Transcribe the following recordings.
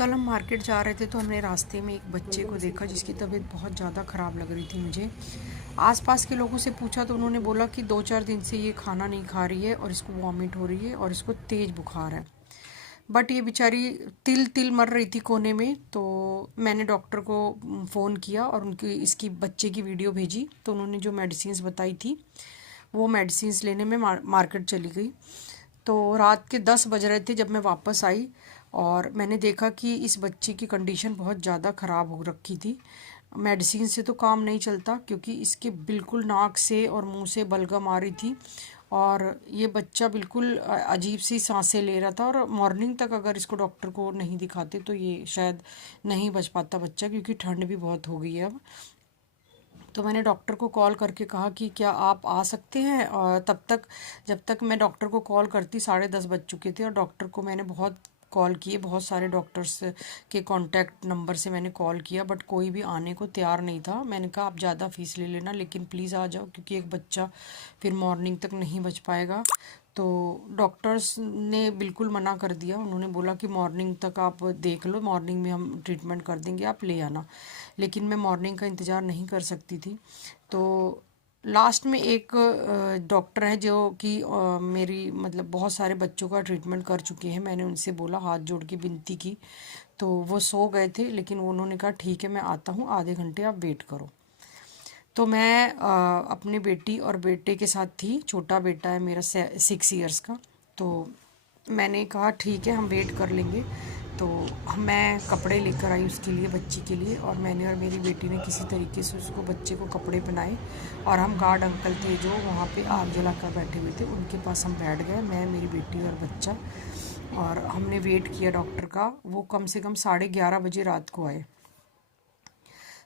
कल हम मार्केट जा रहे थे तो हमने रास्ते में एक बच्चे को देखा जिसकी तबीयत बहुत ज़्यादा ख़राब लग रही थी मुझे। आसपास के लोगों से पूछा तो उन्होंने बोला कि 2-4 दिन से ये खाना नहीं खा रही है और इसको वॉमिट हो रही है और इसको तेज़ बुखार है। बट ये बेचारी तिल तिल मर रही थी कोने में। तो मैंने डॉक्टर को फ़ोन किया और उनकी इसकी बच्चे की वीडियो भेजी। तो उन्होंने जो मेडिसिन्स बताई थी वो मेडिसिन्स लेने में मार्केट चली गई। तो रात के 10 बज रहे थे जब मैं वापस आई और मैंने देखा कि इस बच्चे की कंडीशन बहुत ज़्यादा ख़राब हो रखी थी। मेडिसिन से तो काम नहीं चलता क्योंकि इसके बिल्कुल नाक से और मुंह से बलगम आ रही थी और ये बच्चा बिल्कुल अजीब सी सांसें ले रहा था। और मॉर्निंग तक अगर इसको डॉक्टर को नहीं दिखाते तो ये शायद नहीं बच पाता बच्चा, क्योंकि ठंड भी बहुत हो गई है अब। तो मैंने डॉक्टर को कॉल करके कहा कि क्या आप आ सकते हैं। और जब तक मैं डॉक्टर को कॉल करती 10:30 बज चुके थे और डॉक्टर को मैंने बहुत कॉल किए, बहुत सारे डॉक्टर्स के कांटेक्ट नंबर से मैंने कॉल किया, बट कोई भी आने को तैयार नहीं था। मैंने कहा आप ज़्यादा फ़ीस ले लेना लेकिन प्लीज़ आ जाओ, क्योंकि एक बच्चा फिर मॉर्निंग तक नहीं बच पाएगा। तो डॉक्टर्स ने बिल्कुल मना कर दिया। उन्होंने बोला कि मॉर्निंग तक आप देख लो, मॉर्निंग में हम ट्रीटमेंट कर देंगे, आप ले आना। लेकिन मैं मॉर्निंग का इंतज़ार नहीं कर सकती थी। तो लास्ट में एक डॉक्टर है जो कि मेरी मतलब बहुत सारे बच्चों का ट्रीटमेंट कर चुके हैं। मैंने उनसे बोला, हाथ जोड़ के विनती की, तो वो सो गए थे लेकिन उन्होंने कहा ठीक है मैं आता हूँ, आधे घंटे आप वेट करो। तो मैं अपनी बेटी और बेटे के साथ थी। छोटा बेटा है मेरा 6 इयर्स का। तो मैंने कहा ठीक है हम वेट कर लेंगे। तो मैं कपड़े लेकर आई उसके लिए, बच्ची के लिए, और मैंने और मेरी बेटी ने किसी तरीके से उसको बच्चे को कपड़े पहनाए। और हम गार्ड अंकल थे जो वहाँ पे आग जला कर बैठे हुए थे, उनके पास हम बैठ गए, मैं, मेरी बेटी और बच्चा। और हमने वेट किया डॉक्टर का। वो कम से कम 11:30 बजे रात को आए।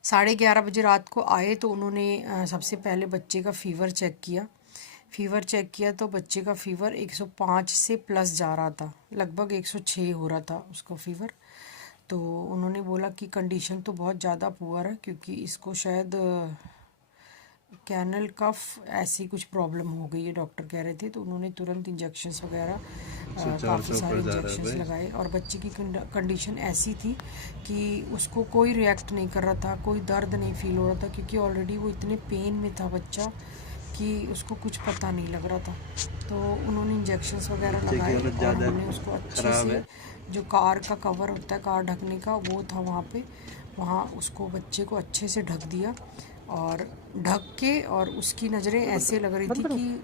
11:30 बजे रात को आए तो उन्होंने सबसे पहले बच्चे का फ़ीवर चेक किया। फ़ीवर चेक किया तो बच्चे का फ़ीवर 105 से प्लस जा रहा था, लगभग 106 हो रहा था उसका फ़ीवर। तो उन्होंने बोला कि कंडीशन तो बहुत ज़्यादा पुअर है, क्योंकि इसको शायद कैनल कफ ऐसी कुछ प्रॉब्लम हो गई है, डॉक्टर कह रहे थे। तो उन्होंने तुरंत इंजेक्शंस वगैरह काफ़ी सारे इंजेक्शंस लगाए। और बच्चे की कंडीशन ऐसी थी कि उसको कोई रिएक्ट नहीं कर रहा था, कोई दर्द नहीं फील हो रहा था, क्योंकि ऑलरेडी वो इतने पेन में था बच्चा कि उसको कुछ पता नहीं लग रहा था। तो उन्होंने इंजेक्शंस वगैरह लगाए और उन्होंने उसको अच्छे से, जो कार का कवर होता है कार ढकने का, वो था वहाँ पे, वहाँ उसको बच्चे को अच्छे से ढक दिया। और ढक के, और उसकी नज़रें ऐसे लग रही थी कि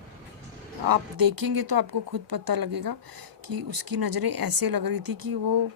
आप देखेंगे तो आपको खुद पता लगेगा कि उसकी नज़रें ऐसे लग रही थी कि वो